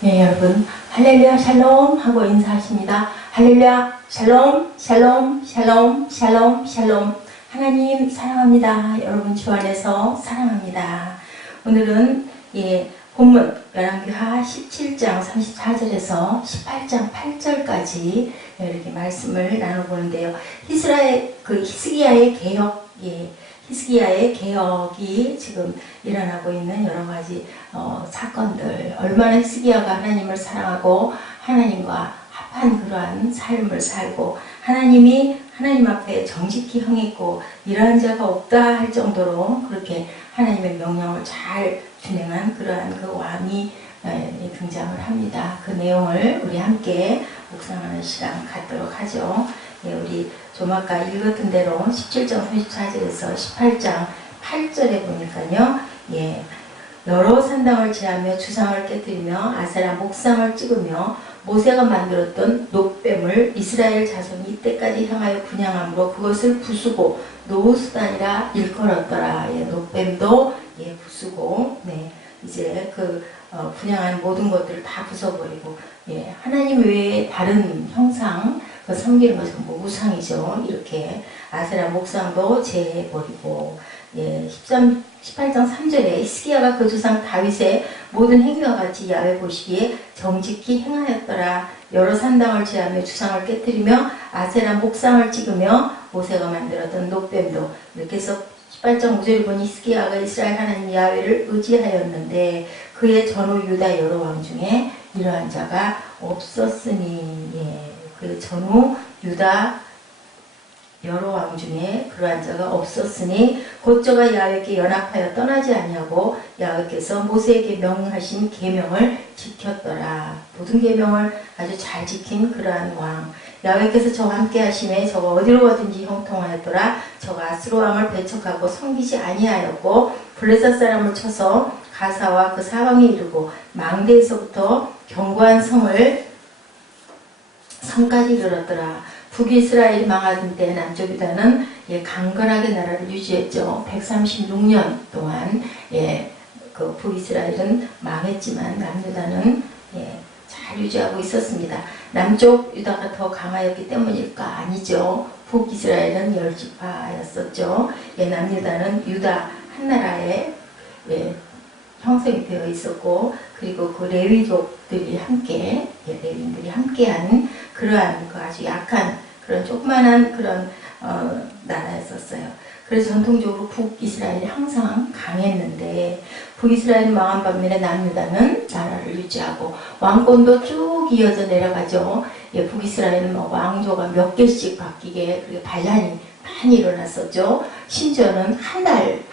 네, 여러분 할렐루야 샬롬 하고 인사하십니다. 할렐루야 샬롬 샬롬 샬롬 샬롬 샬롬. 하나님 사랑합니다. 여러분 주 안에서 사랑합니다. 오늘은 본문 열왕기하 17장 34절에서 18장 8절까지 이렇게 말씀을 나눠보는데요. 히스기야의 개혁, 히스기야의 개혁이 지금 일어나고 있는 여러 가지 사건들, 얼마나 히스기야가 하나님을 사랑하고 하나님과 합한 그러한 삶을 살고 하나님 앞에 정직히 행했고 이러한 자가 없다 할 정도로 그렇게 하나님의 명령을 잘 준행한 그러한 그 왕이 등장을 합니다. 그 내용을 우리 함께 묵상하는 시간 갖도록 하죠. 우리 좀 아까 읽었던 대로 17장 34절에서 18장 8절에 보니까요. 여러 산당을 제하며 주상을 깨뜨리며 아세라 목상을 찍으며 모세가 만들었던 놋뱀을 이스라엘 자손이 이때까지 향하여 분향함으로 그것을 부수고 노후수단이라 일컬었더라. 놋뱀도 부수고 이제 분향한 모든 것들을 다 부숴버리고 하나님 외에 다른 형상 섬기는 것은 우상이죠. 이렇게 아세라 목상도 제해버리고 18장 3절에 히스기야가 그 조상 다윗의 모든 행위와 같이 야훼 보시기에 정직히 행하였더라. 여러 산당을 제하며 주상을 깨뜨리며 아세라 목상을 찍으며 모세가 만들었던 놋뱀도. 이렇게 해서 18장 5절을 보니 히스기야가 이스라엘 하나님 야훼를 의지하였는데 그의 전후 유다 여러 왕 중에 이러한 자가 없었으니 그 전후 유다 여러 왕 중에 그러한 자가 없었으니 곧 저가 야훼께 연합하여 떠나지 아니하고 야훼께서 모세에게 명하신 계명을 지켰더라. 모든 계명을 아주 잘 지킨 그러한 왕. 야훼께서 저와 함께 하심에 저가 어디로 가든지 형통하였더라. 저가 아스로 왕을 배척하고 섬기지 아니하였고 블레셋 사람을 쳐서 가사와 그 사방에 이르고 망대에서부터 견고한 성까지 이르렀더라. 북이스라엘이 망하던 때 남쪽 유다는 강건하게 나라를 유지했죠. 136년 동안 그 북이스라엘은 망했지만 남유다는 잘 유지하고 있었습니다. 남쪽 유다가 더 강하였기 때문일까? 아니죠. 북이스라엘은 10지파였었죠. 남유다는 유다 한 나라에 형성이 되어 있었고 그리고 그 레위족들이 레위인들이 함께한 그러한 그 아주 약한 그런 조그만한 그런 나라였었어요. 그래서 전통적으로 북이스라엘이 항상 강했는데 북이스라엘이 망한 반면에 남유다는 나라를 유지하고 왕권도 쭉 이어져 내려가죠. 북이스라엘은 왕조가 몇 개씩 바뀌게 그리고 반란이 많이 일어났었죠. 심지어는 한 달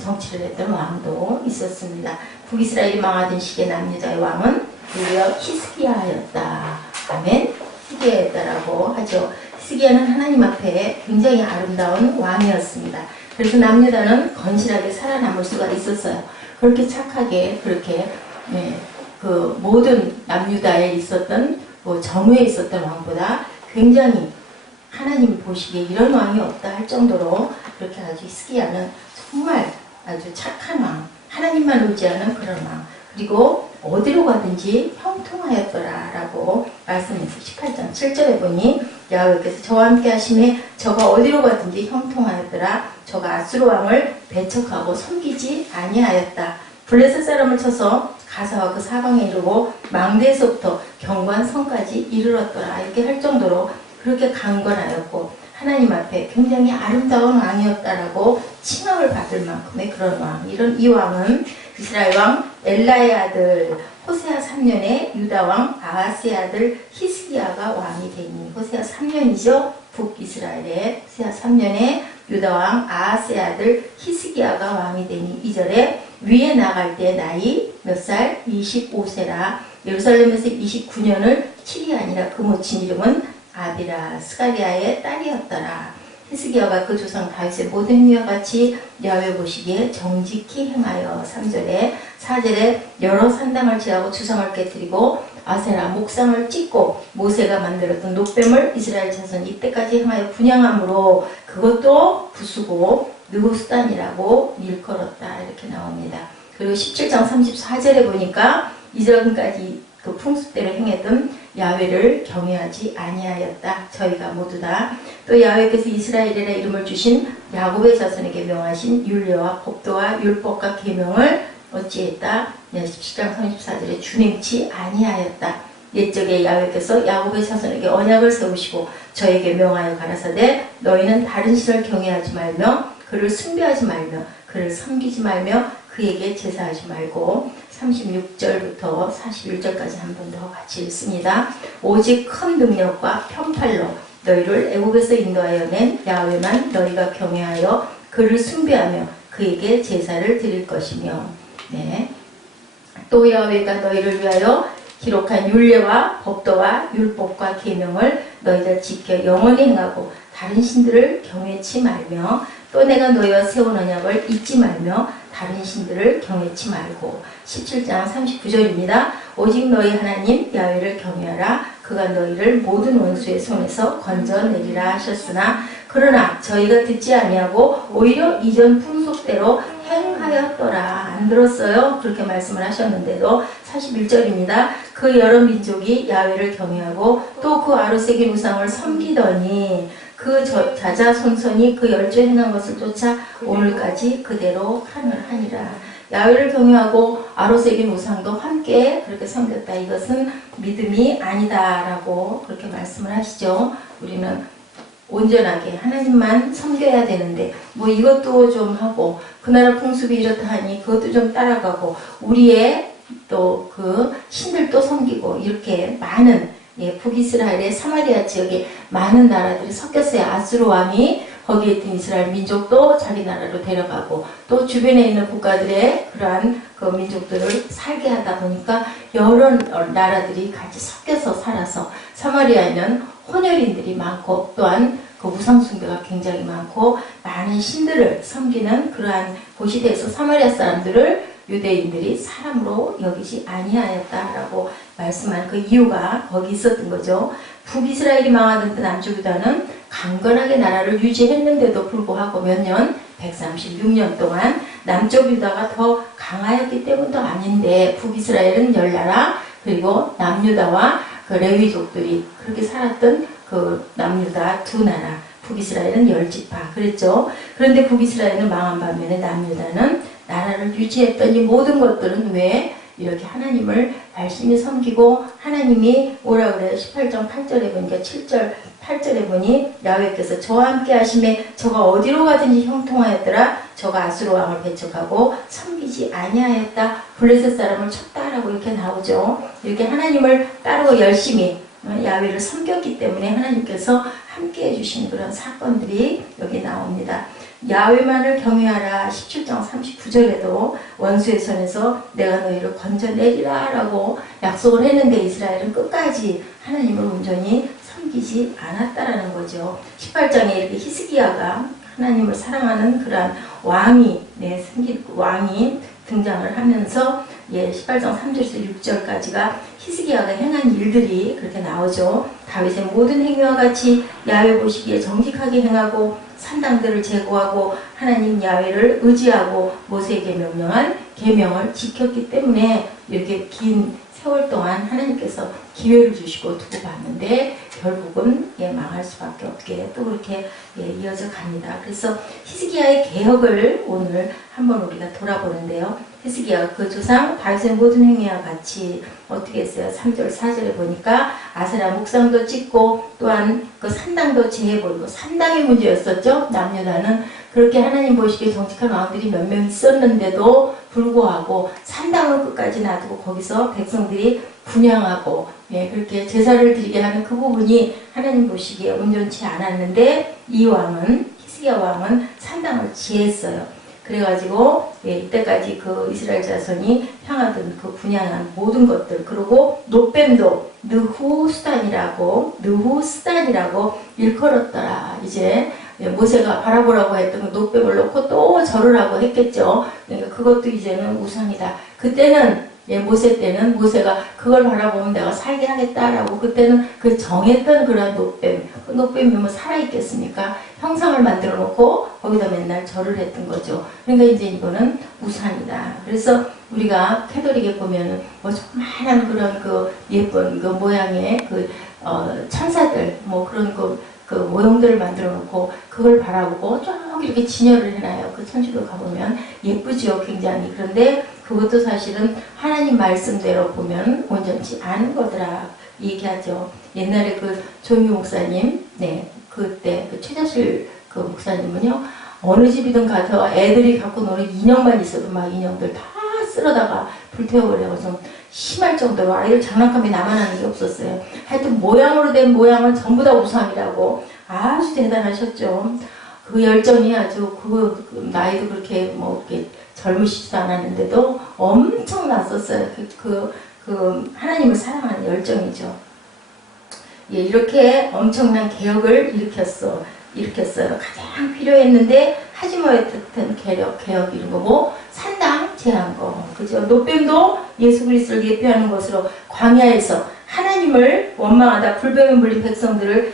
정치를 했던 왕도 있었습니다. 북이스라엘이 망하던 시기에 남유다의 왕은 오히려 히스기야였다. 아멘. 히스기야였다라고 하죠. 히스기야는 하나님 앞에 굉장히 아름다운 왕이었습니다. 그래서 남유다는 건실하게 살아남을 수가 있었어요. 그렇게 착하게 그렇게 그 모든 남유다에 있었던 정우에 있었던 왕보다 굉장히 하나님 보시기에 이런 왕이 없다 할 정도로 그렇게 아주 히스기야는 정말 아주 착한 왕, 하나님만 의지하는 그런 왕, 그리고 어디로 가든지 형통하였더라 라고 말씀해서 18장 7절에 보니 야훼께서 저와 함께 하심에 저가 어디로 가든지 형통하였더라. 저가 아수르 왕을 배척하고 섬기지 아니하였다. 블레셋 사람을 쳐서 가사와 그 사방에 이르고 망대에서부터 견고한 성까지 이르렀더라. 이렇게 할 정도로 그렇게 강건하였고 하나님 앞에 굉장히 아름다운 왕이었다라고 칭함을 받을 만큼의 그런 왕. 이 왕은 이스라엘 왕 엘라의 아들 호세아 3년에 유다 왕 아하스의 아들 히스기야가 왕이 되니 호세아 3년이죠. 북이스라엘의 호세아 3년에 유다 왕 아하스의 아들 히스기야가 왕이 되니 2절에 위에 나갈 때 나이 몇 살? 25세라. 예루살렘에서 29년을 7이 아니라 그 모친 이름은 아비라 스가리아의 딸이었더라. 히스기야가 그 조상 다윗의 모든 행위와 같이 야훼 보시기에 정직히 행하여 3절에 4절에 여러 산당을 제하고 주상을 깨뜨리고 아세라 목상을 찍고 모세가 만들었던 놋뱀을 이스라엘 자손이 이때까지 행하여 분향함으로 그것도 부수고 느후수단이라고 일컬었다. 이렇게 나옵니다. 그리고 17장 34절에 보니까 이전까지 그 풍습대로 행했던 야훼를 경외하지 아니하였다. 저희가 모두 다. 또 야훼께서 이스라엘이라 이름을 주신 야곱의 자손에게 명하신 율례와 법도와 율법과 계명을 어찌했다? 17장 34절에 준행치 아니하였다. 옛적에 야훼께서 야곱의 자손에게 언약을 세우시고 저에게 명하여 가라사대 너희는 다른 신을 경외하지 말며 그를 숭배하지 말며 그를 섬기지 말며 그에게 제사하지 말고 36절부터 41절까지 한 번 더 같이 읽습니다. 오직 큰 능력과 편팔로 너희를 애국에서 인도하여 낸 야훼만 너희가 경외하여 그를 숭배하며 그에게 제사를 드릴 것이며 네. 또 야훼가 너희를 위하여 기록한 율례와 법도와 율법과 계명을 너희가 지켜 영원히 행하고 다른 신들을 경외치 말며 또 내가 너희와 세운 언약을 잊지 말며 다른 신들을 경외치 말고 17장 39절입니다. 오직 너희 하나님 야훼를 경외하라. 그가 너희를 모든 원수의 손에서 건져내리라 하셨으나 그러나 저희가 듣지 아니하고 오히려 이전 풍속대로 행하였더라. 안 들었어요? 그렇게 말씀을 하셨는데도 41절입니다. 그 여러 민족이 야훼를 경외하고 또 그 아로새긴 우상을 섬기더니 그 자자손손이 그 열조 행한 것을 쫓아 오늘까지 그대로 하니라. 야훼를 경외하고 아로새긴 우상도 함께 그렇게 섬겼다. 이것은 믿음이 아니다라고 그렇게 말씀을 하시죠. 우리는 온전하게 하나님만 섬겨야 되는데 뭐 이것도 좀 하고 그 나라 풍습이 이렇다 하니 그것도 좀 따라가고 우리의 또 그 신들도 섬기고 이렇게 많은 북이스라엘의 사마리아 지역에 많은 나라들이 섞였어요. 아수르 왕이 거기에 있던 이스라엘 민족도 자기 나라로 데려가고 또 주변에 있는 국가들의 그러한 그 민족들을 살게 하다 보니까 여러 나라들이 같이 섞여서 살아서 사마리아에는 혼혈인들이 많고 또한 그 우상숭배가 굉장히 많고 많은 신들을 섬기는 그러한 곳이 돼서 사마리아 사람들을 유대인들이 사람으로 여기지 아니하였다라고 말씀한 그 이유가 거기 있었던 거죠. 북이스라엘이 망하던 그 남쪽 유다는 강건하게 나라를 유지했는데도 불구하고 몇 년? 136년 동안 남쪽 유다가 더 강하였기 때문도 아닌데 북이스라엘은 10나라 그리고 남유다와 그 레위족들이 그렇게 살았던 그 남유다 2나라 북이스라엘은 10지파 그랬죠. 그런데 북이스라엘은 망한 반면에 남유다는 나라를 유지했던 이 모든 것들은 왜 이렇게 하나님을 열심히 섬기고 하나님이 뭐라 그래요? 18장 8절에 보니까 7절 8절에 보니 야훼께서 저와 함께 하심에 저가 어디로 가든지 형통하였더라. 저가 아수르 왕을 배척하고 섬기지 아니하였다. 블레셋 사람을 쳤다라고 이렇게 나오죠. 이렇게 하나님을 따르고 열심히 야훼를 섬겼기 때문에 하나님께서 함께 해주신 그런 사건들이 여기 나옵니다. 야훼만을 경외하라. 17장 39절에도 원수의 손에서 내가 너희를 건져내리라 라고 약속을 했는데 이스라엘은 끝까지 하나님을 온전히 섬기지 않았다라는 거죠. 18장에 이렇게 히스기야가 하나님을 사랑하는 그러한 왕이 왕이 등장을 하면서 18장 3절에서 6절까지가 히스기야가 행한 일들이 그렇게 나오죠. 다윗의 모든 행위와 같이 야훼 보시기에 정직하게 행하고 산당들을 제거하고 하나님 야훼를 의지하고 모세에게 명령한 계명을 지켰기 때문에 이렇게 긴 세월 동안 하나님께서 기회를 주시고 두고 봤는데 결국은 망할 수밖에 없게 또 그렇게 이어져 갑니다. 그래서 히스기야의 개혁을 오늘 한번 우리가 돌아보는데요. 히스기야가 그 조상 다윗의 모든 행위와 같이 어떻게 했어요? 3절 4절에 보니까 아세라 묵상도 찍고 또한 그 산당도 제해버리고 산당의 문제였었죠. 남유다는 그렇게 하나님 보시기에 정직한 왕들이 몇 명 있었는데도 불구하고 산당을 끝까지 놔두고 거기서 백성들이 분향하고 그렇게 제사를 드리게 하는 그 부분이 하나님 보시기에 온전치 않았는데 이 왕은 히스기야 왕은 산당을 지했어요. 그래가지고 이때까지 그 이스라엘 자손이 향하던 그 분향한 모든 것들 그리고 노뱀도 느후스단이라고 일컬었더라. 이제 모세가 바라보라고 했던 그 노뱀을 놓고 또 절을 하고 했겠죠. 그러니까 그것도 이제는 우상이다. 그때는 예, 모세 때는 모세가 그걸 바라보면 내가 살게 하겠다라고 그때는 그 정했던 그런 노뱀, 그 노뱀이 뭐 살아있겠습니까? 형상을 만들어 놓고 거기다 맨날 절을 했던 거죠. 그러니까 이제 이거는 우상이다. 그래서 우리가 캐톨릭에 보면은 뭐 조그만한 그런 그 예쁜 그 모양의 그 천사들 뭐 그런 그 모형들을 만들어 놓고 그걸 바라보고 쭉 이렇게 진열을 해놔요. 그 천주교 가보면 예쁘죠, 굉장히. 그런데 그것도 사실은 하나님 말씀대로 보면 온전치 않은 거더라 얘기하죠. 옛날에 그 조미 목사님, 네, 그때 그 최자실 그 목사님은요, 어느 집이든 가서 애들이 갖고 노는 인형만 있어도 막 인형들 다 쓸어다가 불태워버려서 좀 심할 정도로 아이들 장난감이 남아나는 게 없었어요. 하여튼 모양으로 된 모양은 전부 다 우상이라고 아주 대단하셨죠. 그 열정이 아주 그 나이도 그렇게 뭐 이렇게 젊으시지도 않았는데도 엄청 났었어요. 그 하나님을 사랑하는 열정이죠. 예, 이렇게 엄청난 개혁을 일으켰어요. 가장 필요했는데 하지 못했던 개혁 이런 거 뭐 산당 제한 거, 그죠? 노뱀도 예수 그리스도를 예표하는 것으로 광야에서 하나님을 원망하다 불뱀에 물린 백성들을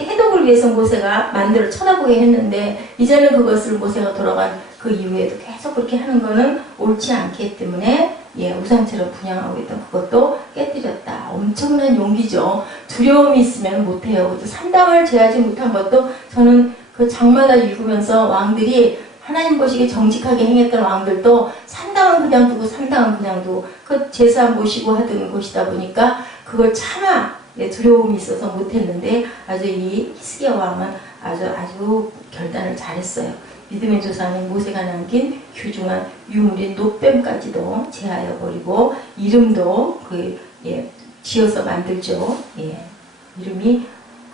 해독을 위해서 모세가 만들어 쳐다보게 했는데 이제는 그것을 모세가 돌아간 그 이후에도 계속 그렇게 하는 거는 옳지 않기 때문에 예, 우상처럼 분양하고 있던 그것도 깨뜨렸다. 엄청난 용기죠. 두려움이 있으면 못해요. 산당을 제하지 못한 것도 저는 그 장마다 읽으면서 왕들이 하나님 보시기에 정직하게 행했던 왕들도 산당은 그냥 두고 산당은 그냥 두고 그 제사 모시고 하던 곳이다 보니까 그걸 차마 예, 두려움이 있어서 못했는데 아주 이 히스기야 왕은 아주 결단을 잘했어요. 믿음의 조상인 모세가 남긴 귀중한 유물인 노뱀까지도 제하여 버리고 이름도 지어서 만들죠. 예, 이름이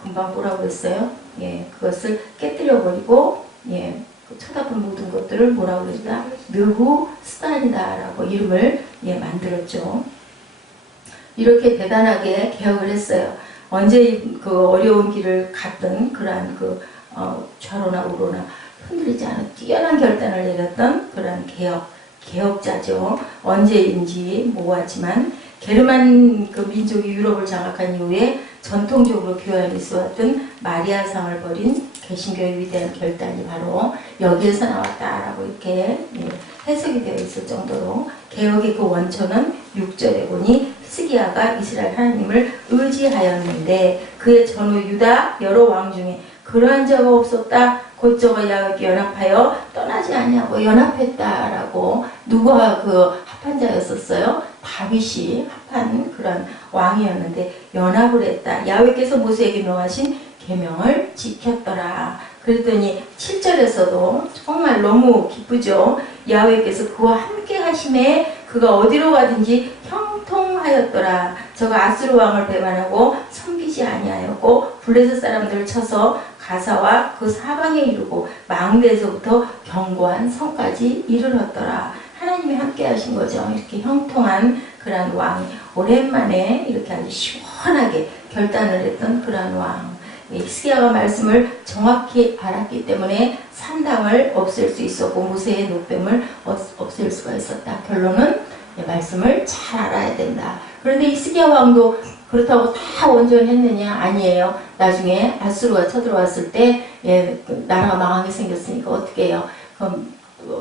금방 뭐라고 했어요? 예, 그것을 깨뜨려 버리고 예, 쳐다본 모든 것들을 뭐라고 그랬다? 느후스단이다라고 이름을 예, 만들었죠. 이렇게 대단하게 개혁을 했어요. 언제 그 어려운 길을 갔던 그러한 좌로나 우로나 흔들리지 않은 뛰어난 결단을 내렸던 그런 개혁자죠. 언제인지 모호하지만 게르만 그 민족이 유럽을 장악한 이후에 전통적으로 교회에 있어왔던 마리아상을 버린 개신교의 위대한 결단이 바로 여기에서 나왔다라고 이렇게 해석이 되어 있을 정도로 개혁의 그 원천은 6절에 보니 히스기야가 이스라엘 하나님을 의지하였는데 그의 전후 유다 여러 왕 중에 그러한 자가 없었다. 곧 저가 야훼께 연합하여 떠나지 않냐고 연합했다라고 누가 그 합한 자였었어요? 다윗이 합한 그런 왕이었는데 연합을 했다. 야훼께서 모세에게 명하신 계명을 지켰더라. 그랬더니 7절에서도 정말 너무 기쁘죠. 야훼께서 그와 함께 하심에 그가 어디로 가든지 형통하였더라. 저가 아수르 왕을 배반하고 섬기지 아니하였고 블레셋 사람들을 쳐서 가사와 그 사방에 이르고 망대에서부터 견고한 성까지 이르렀더라. 하나님이 함께 하신 거죠. 이렇게 형통한 그런 왕, 오랜만에 이렇게 아주 시원하게 결단을 했던 그런 왕. 히스기야가 말씀을 정확히 알았기 때문에 산당을 없앨 수 있었고 모세의 노뱀을 없앨 수가 있었다. 결론은 말씀을 잘 알아야 된다. 그런데 히스기야 왕도 그렇다고 다 온전했느냐? 아니에요. 나중에 아수르가 쳐들어왔을 때 나라가 망하게 생겼으니까 어떻게 해요? 그럼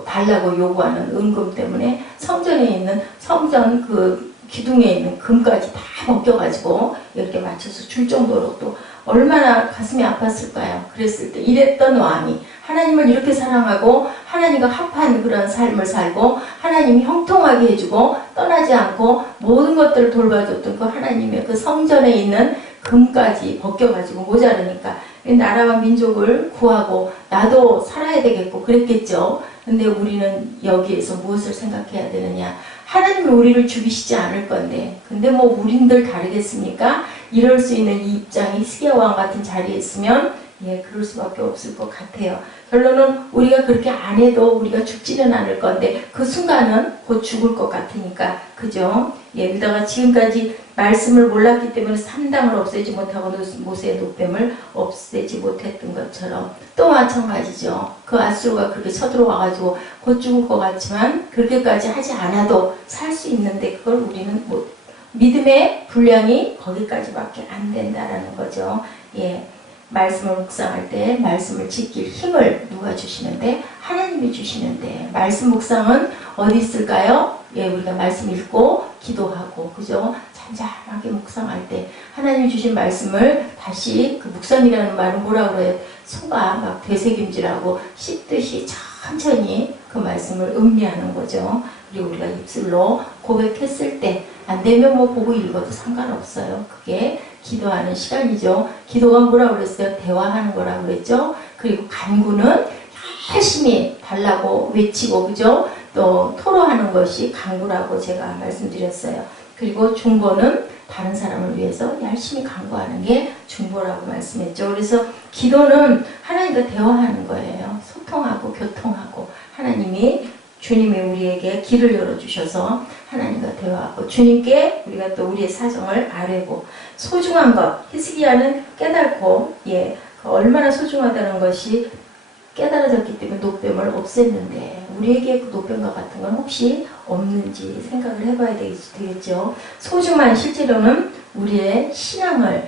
달라고 요구하는 은금 때문에 성전에 있는 성전 그 기둥에 있는 금까지 다 벗겨가지고 이렇게 맞춰서 줄 정도로 또 얼마나 가슴이 아팠을까요? 그랬을 때 이랬던 왕이 하나님을 이렇게 사랑하고 하나님과 합한 그런 삶을 살고 하나님이 형통하게 해주고 떠나지 않고 모든 것들을 돌봐줬던 그 하나님의 그 성전에 있는 금까지 벗겨가지고 모자르니까 나라와 민족을 구하고 나도 살아야 되겠고 그랬겠죠. 근데 우리는 여기에서 무엇을 생각해야 되느냐? 하나님이 우리를 죽이시지 않을 건데 근데 뭐 우린들 다르겠습니까? 이럴 수 있는 이 입장이 히스기야 왕 같은 자리에 있으면 예, 그럴 수밖에 없을 것 같아요. 결론은 우리가 그렇게 안 해도 우리가 죽지는 않을 건데 그 순간은 곧 죽을 것 같으니까, 그죠? 예, 유다가 지금까지 말씀을 몰랐기 때문에 산당을 없애지 못하고 모세의 노뱀을 없애지 못했던 것처럼 또 마찬가지죠. 그 아수르가 그렇게 쳐들어와가지고 곧 죽을 것 같지만 그렇게까지 하지 않아도 살 수 있는데 그걸 우리는 믿음의 분량이 거기까지밖에 안 된다라는 거죠. 예. 말씀을 묵상할 때 말씀을 지킬 힘을 누가 주시는데? 하나님이 주시는데, 말씀 묵상은 어디 있을까요? 예, 우리가 말씀 읽고 기도하고, 그죠? 잔잔하게 묵상할 때 하나님이 주신 말씀을 다시, 그 묵상이라는 말은 뭐라 그래요? 소가 막 되새김질하고 씹듯이 천천히 그 말씀을 음미하는 거죠. 그리고 우리가 입술로 고백했을 때 안 되면 뭐 보고 읽어도 상관없어요. 그게 기도하는 시간이죠. 기도가 뭐라고 그랬어요? 대화하는 거라고 그랬죠. 그리고 간구는 열심히 달라고 외치고, 그죠? 또 토로하는 것이 간구라고 제가 말씀드렸어요. 그리고 중보는 다른 사람을 위해서 열심히 간구하는 게 중보라고 말씀했죠. 그래서 기도는 하나님과 대화하는 거예요. 소통하고 교통하고, 주님이 우리에게 길을 열어주셔서 하나님과 대화하고, 주님께 우리가 또 우리의 사정을 아뢰고, 소중한 것, 히스기야는 깨닫고, 예, 얼마나 소중하다는 것이 깨달아졌기 때문에 노뱀을 없앴는데, 우리에게 그 노뱀과 같은 건 혹시 없는지 생각을 해봐야 되겠죠. 소중한, 실제로는 우리의 신앙을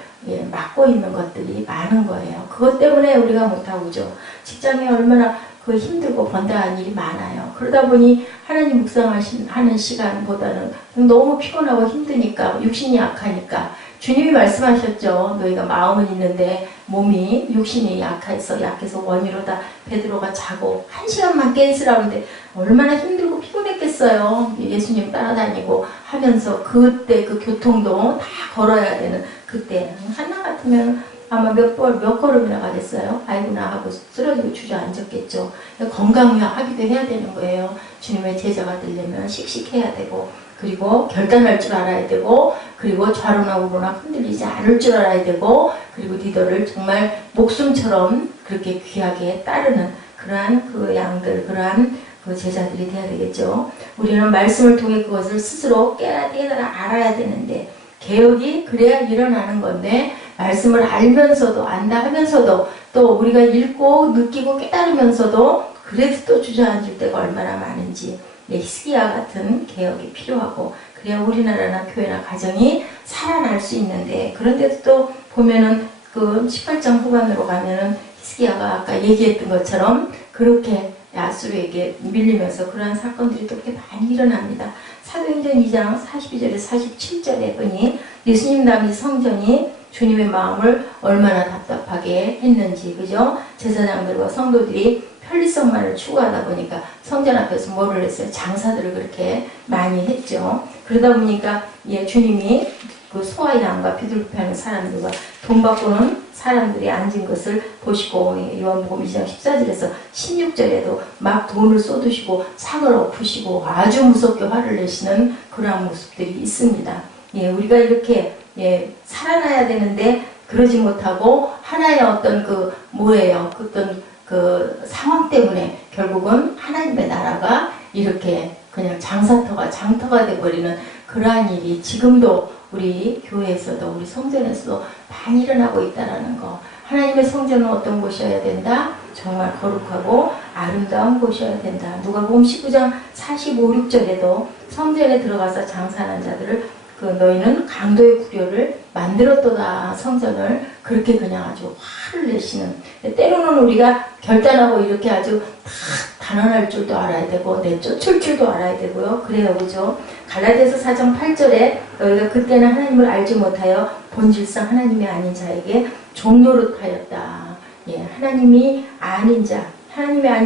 막고 있는 것들이 많은 거예요. 그것 때문에 우리가 못하고죠. 직장에 얼마나 힘들고 번다한 일이 많아요. 그러다 보니 하나님 묵상하는 시간보다는 너무 피곤하고 힘드니까, 육신이 약하니까, 주님이 말씀하셨죠. 너희가 마음은 있는데 몸이, 육신이 약해서 원이로다 베드로가 자고 1시간만 깨 있으라고 하는데 얼마나 힘들고 피곤했겠어요. 예수님 따라다니고 하면서 그때 그 교통도 다 걸어야 되는 그때, 하나 같으면 아마 몇 걸음이나 가겠어요? 아이구나 하고 쓰러지고 주저앉았겠죠. 건강하기도 해야 되는 거예요. 주님의 제자가 되려면 씩씩해야 되고, 그리고 결단할 줄 알아야 되고, 그리고 좌로나 우로나 흔들리지 않을 줄 알아야 되고, 그리고 리더를 정말 목숨처럼 그렇게 귀하게 따르는 그러한 그 양들, 그러한 그 제자들이 돼야 되겠죠. 우리는 말씀을 통해 그것을 스스로 깨달아 알아야 되는데, 개혁이 그래야 일어나는 건데, 말씀을 알면서도, 안다 하면서도, 또 우리가 읽고 느끼고 깨달으면서도 그래도 또 주저앉을 때가 얼마나 많은지, 히스기야 같은 개혁이 필요하고, 그래야 우리나라나 교회나 가정이 살아날 수 있는데, 그런데도 또 보면은 그 18장 후반으로 가면은 히스기야가 아까 얘기했던 것처럼 그렇게 아수르에게 밀리면서 그러한 사건들이 또 그렇게 많이 일어납니다. 사도행전 2장 42절에서 47절에 보니 예수님 남이 성전이 주님의 마음을 얼마나 답답하게 했는지, 그죠? 제사장들과 성도들이 편리성만을 추구하다 보니까 성전 앞에서 뭐를 했어요? 장사들을 그렇게 많이 했죠. 그러다 보니까 주님이 그 소와 양과 비둘기파는 사람들과 돈 바꾸는 사람들이 앉은 것을 보시고, 요한복음 2장 14절에서 16절에도 막 돈을 쏟으시고 상을 엎으시고 아주 무섭게 화를 내시는 그러한 모습들이 있습니다. 우리가 이렇게 살아나야 되는데 그러지 못하고 하나의 어떤 어떤 그 상황 때문에 결국은 하나님의 나라가 이렇게 그냥 장터가 돼버리는 그러한 일이 지금도 우리 교회에서도, 우리 성전에서도 많이 일어나고 있다는 거. 하나님의 성전은 어떤 곳이어야 된다? 정말 거룩하고 아름다운 곳이어야 된다. 누가복음 19장 45, 6절에도 성전에 들어가서 장사하는 자들을 너희는 강도의 구려를 만들었도다. 성전을 그렇게 그냥 아주 화를 내시는, 때로는 우리가 결단하고 이렇게 아주 단언할 줄도 알아야 되고 내쫓을 줄도 알아야 되고요. 그래요, 그죠? 갈라디아서 4장 8절에 너희가 그때는 하나님을 알지 못하여 본질상 하나님이 아닌 자에게 종노릇하였다. 하나님이 아닌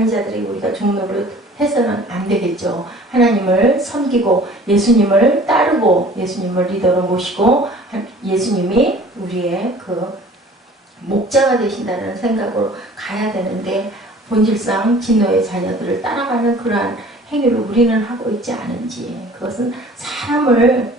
자들에게 우리가 종노릇 해서는 안 되겠죠. 하나님을 섬기고 예수님을 따르고 예수님을 리더로 모시고 예수님이 우리의 그 목자가 되신다는 생각으로 가야 되는데, 본질상 진노의 자녀들을 따라가는 그러한 행위를 우리는 하고 있지 않은지, 그것은 사람을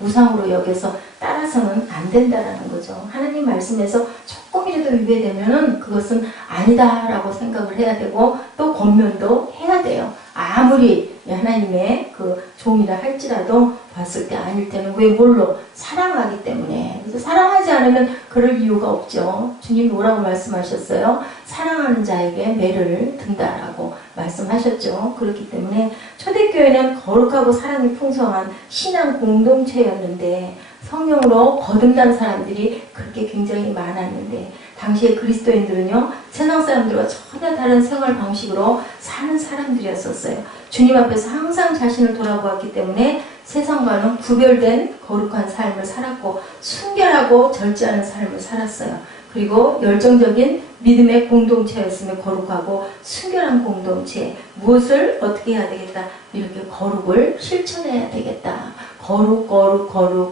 우상으로 여겨서 따라서는 안 된다라는 거죠. 하나님 말씀에서 조금이라도 성경에도 위배되면은 그것은 아니다라고 생각을 해야 되고 또 권면도 해야 돼요. 아무리 하나님의 그 종이라 할지라도 봤을 때 아닐 때는 왜 뭘로? 사랑하기 때문에. 그래서 사랑하지 않으면 그럴 이유가 없죠. 주님 뭐라고 말씀하셨어요? 사랑하는 자에게 매를 든다라고 말씀하셨죠. 그렇기 때문에 초대교회는 거룩하고 사랑이 풍성한 신앙 공동체였는데 성령으로 거듭난 사람들이 그렇게 굉장히 많았는데 당시에 그리스도인들은요 세상 사람들과 전혀 다른 생활 방식으로 사는 사람들이었었어요. 주님 앞에서 항상 자신을 돌아보았기 때문에 세상과는 구별된 거룩한 삶을 살았고 순결하고 절제하는 삶을 살았어요. 그리고 열정적인 믿음의 공동체였으며 거룩하고 순결한 공동체. 무엇을 어떻게 해야 되겠다? 이렇게 거룩을 실천해야 되겠다. 거룩.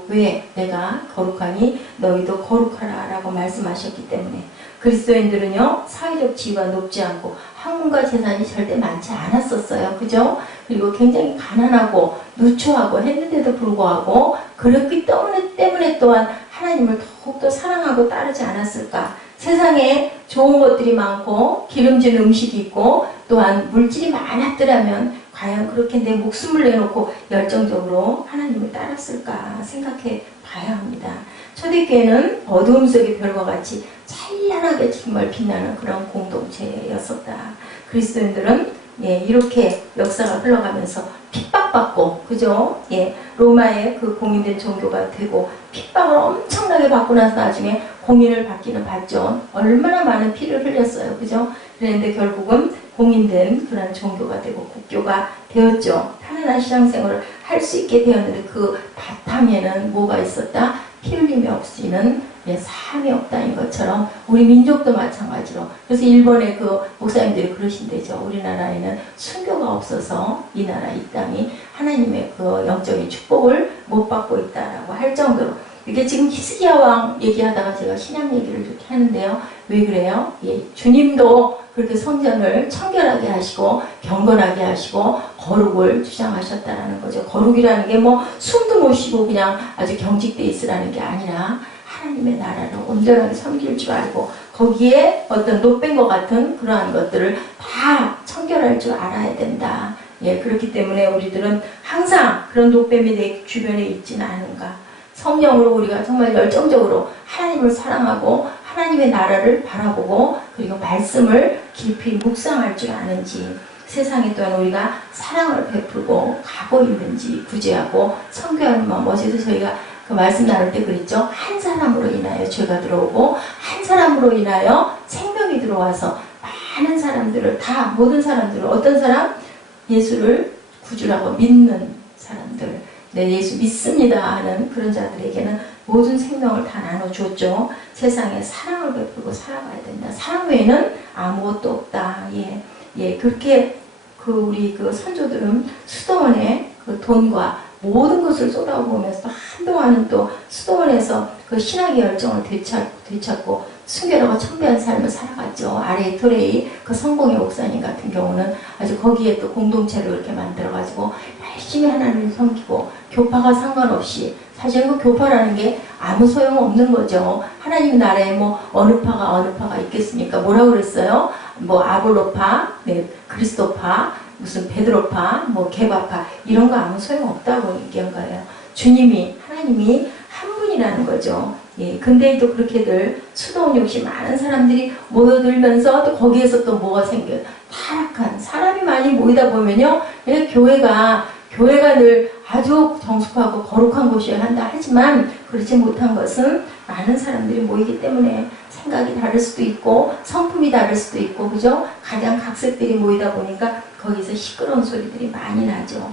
왜? 내가 거룩하니 너희도 거룩하라 라고 말씀하셨기 때문에. 그리스도인들은요 사회적 지위가 높지 않고 학문과 재산이 절대 많지 않았었어요. 그죠? 그리고 굉장히 가난하고 누추하고 했는데도 불구하고 그렇기 때문에 또한 하나님을 더욱더 사랑하고 따르지 않았을까. 세상에 좋은 것들이 많고 기름진 음식이 있고 또한 물질이 많았더라면 과연 그렇게 내 목숨을 내놓고 열정적으로 하나님을 따랐을까 생각해 봐야 합니다. 초대교회는 어두움 속의 별과 같이 찬란하게 정말 빛나는 그런 공동체였었다. 그리스도인들은 이렇게 역사가 흘러가면서 핍박받고, 그죠? 로마의 그 공인된 종교가 되고 핍박을 엄청나게 받고 나서 나중에 공인을 받기는 받죠. 얼마나 많은 피를 흘렸어요. 그죠? 그런데 결국은 공인된 그런 종교가 되고 국교가 되었죠. 편안한 신앙생활을 할 수 있게 되었는데 그 바탕에는 뭐가 있었다? 피 흘림이 없이는 삶이 없다는 것처럼 우리 민족도 마찬가지로. 그래서 일본의 그 목사님들이 그러신대죠. 우리나라에는 순교가 없어서 이 나라 이 땅이 하나님의 그 영적인 축복을 못 받고 있다라고 할 정도로. 이게 지금 히스기야 왕 얘기하다가 제가 신약 얘기를 이렇게 하는데요. 왜 그래요? 주님도 그렇게 성전을 청결하게 하시고 경건하게 하시고 거룩을 주장하셨다라는 거죠. 거룩이라는 게 뭐 숨도 못 쉬고 그냥 아주 경직돼 있으라는 게 아니라 하나님의 나라를 온전하게 섬길 줄 알고 거기에 어떤 노뺀 것 같은 그러한 것들을 다 청결할 줄 알아야 된다. 그렇기 때문에 우리들은 항상 그런 노뱀이 내 주변에 있지는 않은가. 성령으로 우리가 정말 열정적으로 하나님을 사랑하고 하나님의 나라를 바라보고 그리고 말씀을 깊이 묵상할 줄 아는지 세상에 또한 우리가 사랑을 베풀고 가고 있는지 구제하고 선교하는 마음. 어제도 저희가 그 말씀 나눌 때 그랬죠. 한 사람으로 인하여 죄가 들어오고 한 사람으로 인하여 생명이 들어와서 많은 사람들을 다 모든 사람들을 어떤 사람? 예수를 구주라고 믿는 사람들. 네, 예수 믿습니다 하는 그런 자들에게는 모든 생명을 다 나눠주었죠. 세상에 사랑을 베풀고 살아가야 된다. 사랑 외에는 아무것도 없다. 그렇게 우리 그 선조들은 수도원에 그 돈과 모든 것을 쏟아부으면서 한동안은 또 수도원에서 그 신학의 열정을 되찾고 순결하고 청배한 삶을 살아갔죠. 아레이 토레이 그 성공의 목사님 같은 경우는 아주 거기에 또 공동체를 이렇게 만들어가지고 열심히 하나님을 섬기고 교파가 상관없이 사실 그 교파라는 게 아무 소용 없는 거죠. 하나님 나라에 뭐 어느 파가 있겠습니까? 뭐라고 그랬어요? 뭐 아볼로파, 그리스도파, 무슨 베드로파, 뭐 게바파 이런 거 아무 소용 없다고 얘기한 거예요. 주님이 하나님이 한 분이라는 거죠. 근데 또 그렇게들 수도원 욕심 많은 사람들이 모여들면서 또 거기에서 또 뭐가 생겨요? 타락한 사람이 많이 모이다 보면요, 교회가 늘 아주 정숙하고 거룩한 곳이어야 한다 하지만 그렇지 못한 것은 많은 사람들이 모이기 때문에 생각이 다를 수도 있고 성품이 다를 수도 있고 그죠? 가장 각색들이 모이다 보니까 거기서 시끄러운 소리들이 많이 나죠.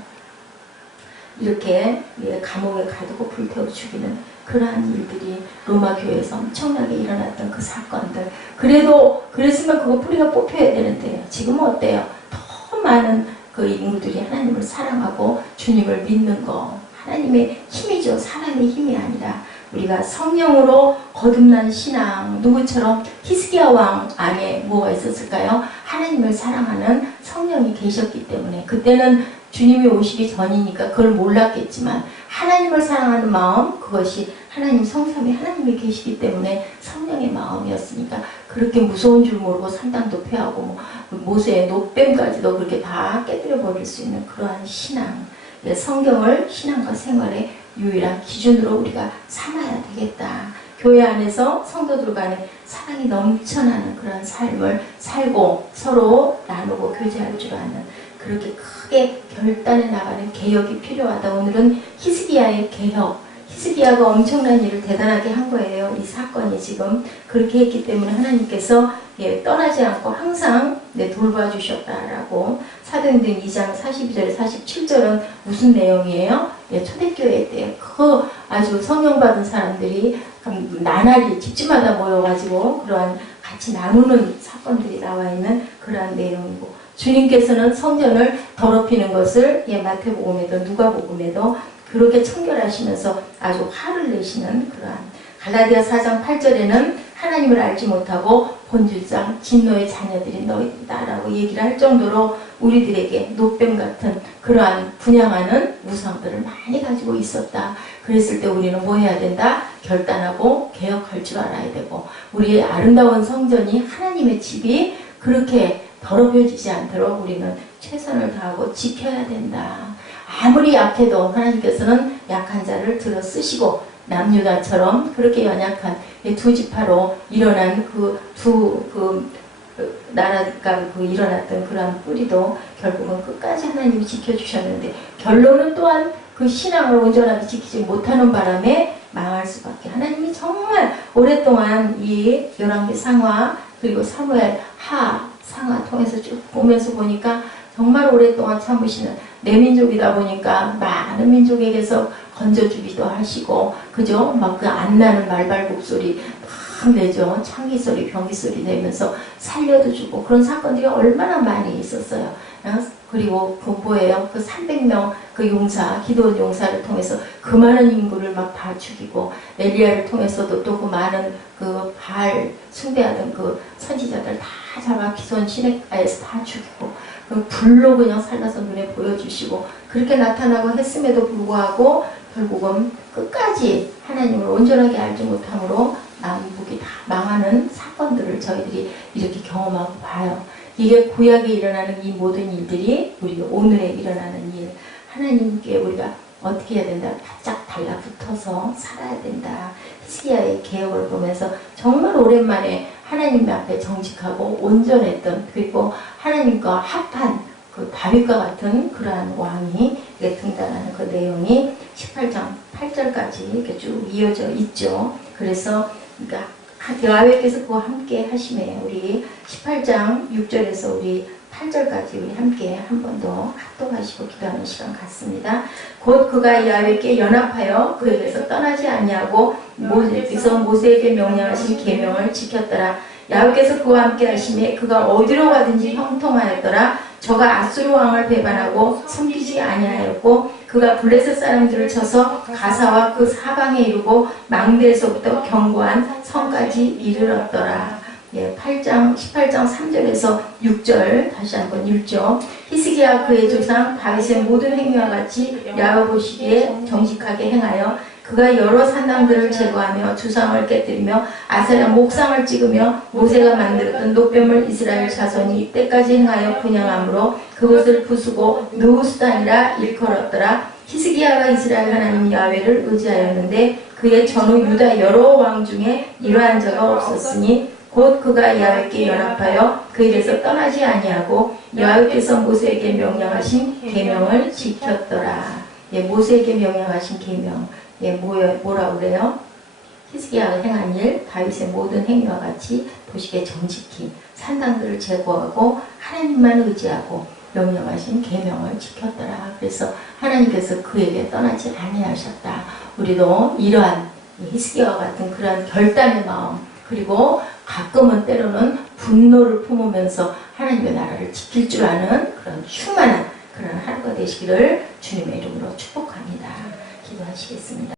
이렇게 감옥에 가두고 불태워 죽이는 그러한 일들이 로마 교회에서 엄청나게 일어났던 그 사건들. 그랬으면 그거 뿌리가 뽑혀야 되는데요. 지금은 어때요? 더 많은 그 인구들이 하나님을 사랑하고 주님을 믿는 거. 하나님의 힘이죠. 사람의 힘이 아니라 우리가 성령으로 거듭난 신앙. 누구처럼 히스기야 왕 안에 뭐가 있었을까요? 하나님을 사랑하는 성령이 계셨기 때문에 그때는 주님이 오시기 전이니까 그걸 몰랐겠지만 하나님을 사랑하는 마음, 그것이 하나님 성삼위 하나님이 계시기 때문에 성령의 마음이었으니까 그렇게 무서운 줄 모르고 산당도 패하고 뭐 모세의 노뱀까지도 그렇게 다 깨뜨려 버릴 수 있는 그러한 신앙, 성경을 신앙과 생활의 유일한 기준으로 우리가 삼아야 되겠다. 교회 안에서 성도들 간에 사랑이 넘쳐나는 그런 삶을 살고 서로 나누고 교제할 줄 아는 그렇게 크게 결단해 나가는 개혁이 필요하다. 오늘은 히스기야의 개혁, 히스기야가 엄청난 일을 대단하게 한 거예요. 이 사건이 지금 그렇게 했기 때문에 하나님께서 떠나지 않고 항상 돌봐주셨다라고. 사도행전 2장 42절에 47절은 무슨 내용이에요? 초대교회 때 그 아주 성령 받은 사람들이 나날이 집집마다 모여가지고 그러한 같이 나누는 사건들이 나와 있는 그러한 내용이고, 주님께서는 성전을 더럽히는 것을 마태복음에도 누가복음에도 그렇게 청결하시면서 아주 화를 내시는 그러한, 갈라디아 4장 8절에는 하나님을 알지 못하고 본질상 진노의 자녀들이 너희다라고 얘기를 할 정도로 우리들에게 노뱀 같은 그러한 분양하는 우상들을 많이 가지고 있었다. 그랬을 때 우리는 뭐 해야 된다? 결단하고 개혁할 줄 알아야 되고, 우리의 아름다운 성전이 하나님의 집이 그렇게 더럽혀지지 않도록 우리는 최선을 다하고 지켜야 된다. 아무리 약해도 하나님께서는 약한 자를 들어 쓰시고, 남유다처럼 그렇게 연약한 두 지파로 일어난 나라가 일어났던 그러한 뿌리도 결국은 끝까지 하나님이 지켜주셨는데, 결론은 또한 그 신앙을 온전하게 지키지 못하는 바람에 망할 수밖에. 하나님이 정말 오랫동안 이 열왕기 상하 그리고 사무엘 하 상하 통해서 쭉 보면서 보니까 정말 오랫동안 참으시는 내 민족이다 보니까 많은 민족에게서 건져주기도 하시고, 그죠? 막 그 안 나는 말발굽 소리 막 내죠. 창기 소리, 병기 소리 내면서 살려도 주고, 그런 사건들이 얼마나 많이 있었어요. 그리고 그 뭐예요? 그 300명 그 용사, 기도원 용사를 통해서 그 많은 인구를 막 다 죽이고, 엘리야를 통해서도 또 그 많은 그 바알 숭배하던 그 선지자들 다 잡아 기손 시내가에서 다 죽이고, 불로 그냥 살려서 눈에 보여주시고, 그렇게 나타나고 했음에도 불구하고 결국은 끝까지 하나님을 온전하게 알지 못함으로 남북이 다 망하는 사건들을 저희들이 이렇게 경험하고 봐요. 이게 구약에 일어나는 이 모든 일들이 우리 오늘에 일어나는 일, 하나님께 우리가 어떻게 해야 된다? 바짝 달라붙어서 살아야 된다. 히스기야의 개혁을 보면서 정말 오랜만에 하나님 앞에 정직하고 온전했던, 그리고 하나님과 합한 그 다윗과 같은 그러한 왕이 등장하는 그 내용이 18장 8절까지 이렇게 쭉 이어져 있죠. 그래서 그러니까 야훼께서 그와 함께 하심에 우리 18장 6절에서 우리 8절까지 우리 함께 한 번 더 합독하시고 기도하는 시간 갖습니다. 곧 그가 야훼께 연합하여 그에게서 떠나지 아니하고 모세에게 명령하신 계명을 지켰더라. 야훼께서 그와 함께 하심에 그가 어디로 가든지 형통하였더라. 저가 아수르 왕을 배반하고 숨기지 아니하였고, 그가 블레셋 사람들을 쳐서 가사와 그 사방에 이르고 망대에서부터 견고한 성까지 이르렀더라. 18장 3절에서 6절 다시 한번 읽죠. 히스기야 그의 조상 다윗의 모든 행위와 같이 야훼 보시기에 정직하게 행하여 그가 여러 산당들을 제거하며 주상을 깨뜨리며 아세라 목상을 찍으며 모세가 만들었던 노뱀을 이스라엘 자손이 이때까지 행하여 분양함으로 그것을 부수고 느후스단이라 일컬었더라. 히스기야가 이스라엘 하나님 야훼를 의지하였는데 그의 전후 유다 여러 왕 중에 이러한 자가 없었으니 곧 그가 야훼께 연합하여 그 일에서 떠나지 아니하고 야훼께서 모세에게 명령하신 계명을 지켰더라. 모세에게 명령하신 계명, 뭐라 그래요? 히스기야가 행한 일, 다윗의 모든 행위와 같이 도식에 정직히 산당들을 제거하고 하나님만 의지하고 명령하신 계명을 지켰더라. 그래서 하나님께서 그에게 떠나지 아니하셨다. 우리도 이러한 히스기야와 같은 그러한 결단의 마음, 그리고 가끔은 때로는 분노를 품으면서 하나님의 나라를 지킬 줄 아는 그런 충만한 그런 하루가 되시기를 주님의 이름으로 축복합니다. 기도하시겠습니다.